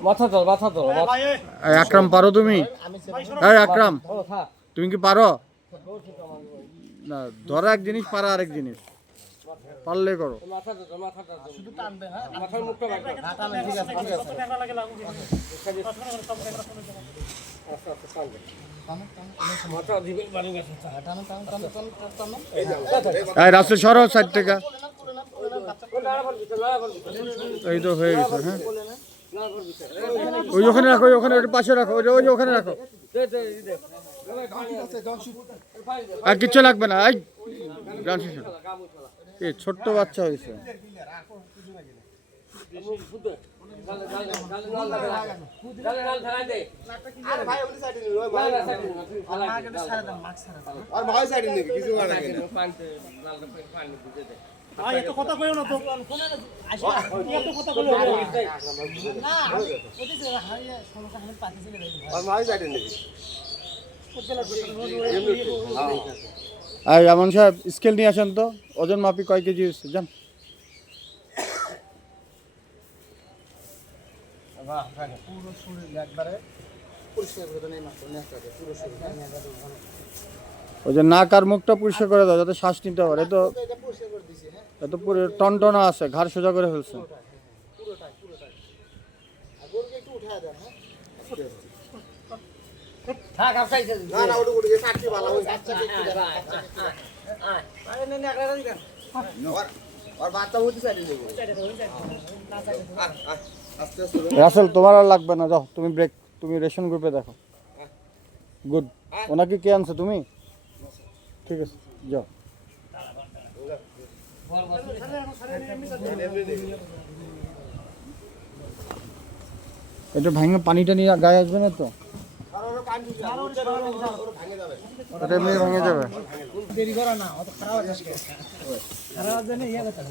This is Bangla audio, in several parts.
মাথা মাথা আকরাম পারো তুমি? এই আকরাম তুমি কি পারো? না ধরা এক জিনিস পারা আরেক জিনিস। পারলে করো। মাথা তোল মাথাটা শুধু টানবে হ্যাঁ? গেছে। এই রাস্তা সরো পড়বি তো। এই তো হয়ে গেছে হ্যাঁ। ওই ওখানে রাখো ওখানে পাশে রাখো, ওই ওই ওখানে রাখো। আর কিচ্ছু লাগবে না, এই এ ছোট্ট বাচ্চা হয়েছে। আরে ওই সাইডে নিন আর ভাই সাইডে নিন কিছু করা লাগে না পানিতে নালটা পানি বুঝে দে। এত কথা কইও না তো। এত কথা কইও না আর ভাই সাইডে নিন আর এমন সাহেব স্কেল নিয়ে আসেন তো। ওজন মাপি কয় কেজি হয়েছে? জান ওই যে নাক আর মুখটা পরিষ্কার করে দাও, যাতে শ্বাস নিতে পারে। তো এত পুরো টনটনা আছে ঘাড় সোজা করে ফেলছে। রাসেল তোমার আর লাগবে না যাও তুমি ব্রেক তুমি রেশন গ্রুপে দেখো। গুড ওনাকে কে আনছো তুমি? ঠিক আছে যাও। এটা ভাঙে পানিটা নিয়ে গায়ে আসবে না তো? এটা ভেঙে যাবে। অত খারাপ আছে খারাপ আছে না কথা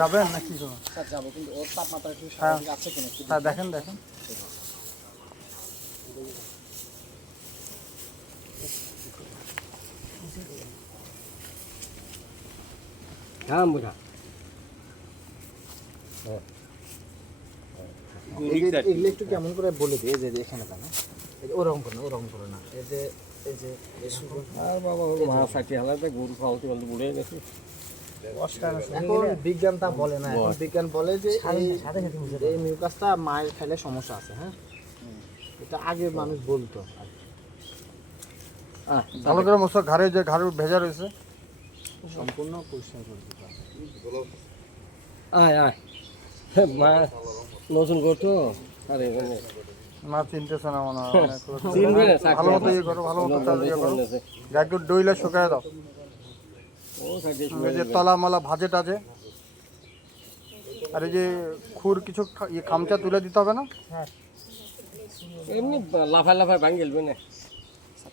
যাবেন নাকি? হ্যাঁ হ্যাঁ দেখেন দেখেন। হ্যাঁ, বুঝা। এগুলো একটু কেমন করে বলে দিই? এই যে এখানে কেন ওরকম করে না ওরকম করে না। এই যে এই যে আর বাবা, ওর মা সাথে হালাতে গরু খাওয়াতে বলতে বুড়ে গেছে। এখন বিজ্ঞান তা বলে না এখন বিজ্ঞান বলে যে এই এই মিউকাসটা মায়ের খেলে সমস্যা আছে হ্যাঁ? এটা আগে মানুষ বলতো আর কি। আহ, ভালো করে মশা ঘাড়ে যে ঘাড়ে ভেজা রয়েছে। সম্পূর্ণ পরিষ্কার করে দিতে আয়, আয়। মা নতুন করতো আরে মা চিনতেছে না মনে হয় ভালো মতো ইয়ে করো ভালো মতো চাল ইয়ে করো। একটু ডইলে শুকায় দাও। যে তলা মালা ভাজে টাজে। আর এই যে খুর কিছু ইয়ে খামচা তুলে দিতে হবে না? এমনি লাফায় লাফায় ভাঙ গেলবে না।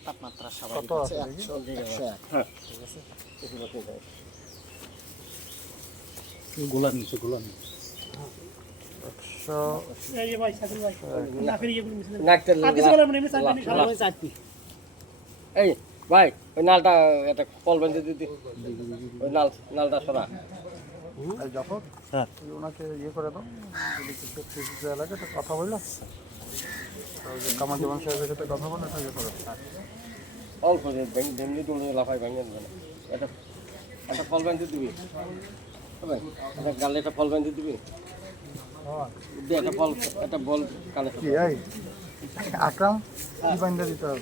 তাপমাত্রা স্বাভাবিক আছে? একশো এক। একশো এই ভাই মানে এই ওই নালটা একটা কল বেঁধে দিদি ওই নাল নালটা সরা। যখন ওনাকে ইয়ে করে দাও। যদি কিছু কিছু লাগে তো কথা বলল ওই যে কামাল সাহেবের সাথে কথা বলে তো ইয়ে করে অল্প যে ভেঙে এমনি তুমি লাফায় ভাঙে না। একটা একটা ফল বেঁধে দিবি। একটা গালে একটা ফল বেঁধে দিবি। একটা ফল একটা বল কানে কি এই? আকরাম? কি বান্ধা দিতে হবে?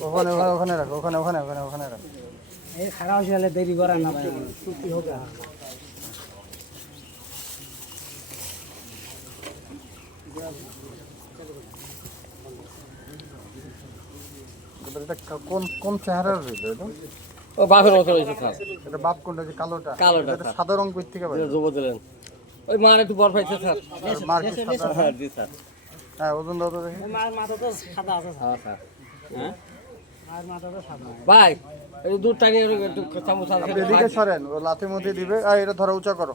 ওখানে ওখানে ওখানে রাখো ওখানে ওখানে ওখানে ওখানে রাখো। এই খারাপ দেরি করা না ভাই। কি হবে এবার এটা কা- কোন কোন চেহারার ও বাপের মতো রয়েছে স্যার। এটা বাপ কোনটা যে কালোটা? কালোটা, সাদা রং কই থেকে? দিলেন। ওই মার একটু বর পাইছে স্যার। আর মার কি সাদা? হ্যাঁ জি স্যার। হ্যাঁ ওজন দাও তো দেখি। মার মাথা তো সাদা আছে হ্যাঁ স্যার। হ্যাঁ? মার মাথা তো সাদা। ভাই এই দুধ টানি একটু চামচ আপনি এদিকে সরেন ও লাথির মধ্যে দিবে। আর এটা ধরো উঁচা করো।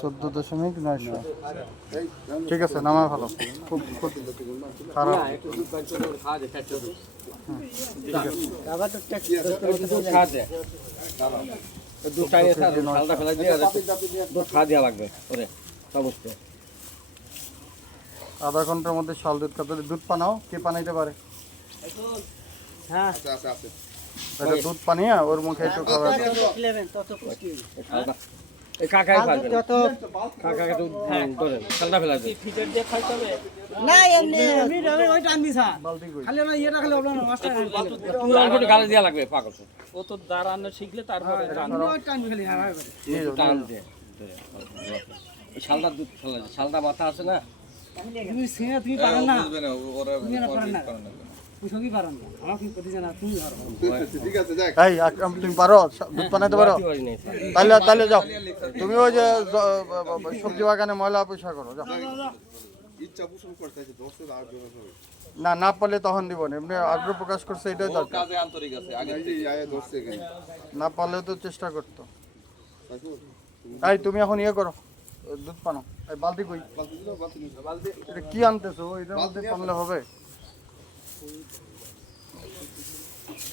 চোদ্দ দশমিক নয়শো। ঠিক আছে নামা ভালো। খুব খুব খারাপ। আধা ঘণ্টার মধ্যে শাল দুধ খাতে দুধ পানাও কে পানাইতে পারে? আছে আছে আছে এটা দুধ পানিয়া ওর মুখে একটু খাবার ঠান্ডা কাকাই পারবে কাকাকে তো ধরে ঠান্ডা ফেলা না এমনি এমনি আমি ওইটা আনবি স্যার। খালি না ইয়েটা খালি আপনার মাস্টার তুই আর গালে দেওয়া লাগবে পাগল ও তো দাঁড়ানো শিখলে তারপরে আমি ওইটা আনবি খালি হ্যাঁ হ্যাঁ টান দে শালদা দুধ ফেলা শালদা মাথা আছে না? তুমি সিনে তুমি পারেন না। তুমি পারেন না। তুমি পারো ঠিক আছে যাক যাও। এই আক- তুমি পারো দুধ পানাইতে পারো। তাহলে তাহলে যাও তুমি ওই যে সবজি বাগানে ময়লা পয়সা করো যাও না না পারলে তখন দিব না। এমনি আগ্রহ প্রকাশ করছে এটাই দরকার না পারলে তো চেষ্টা করতো তাই তুমি এখন ইয়ে করো দুধ পানো। বালতি কই বালতি দিলো বালতি নিয়ে বালতি এটা কি আনতেছো? এটার মধ্যে পানলে হবে। ありがとうございます。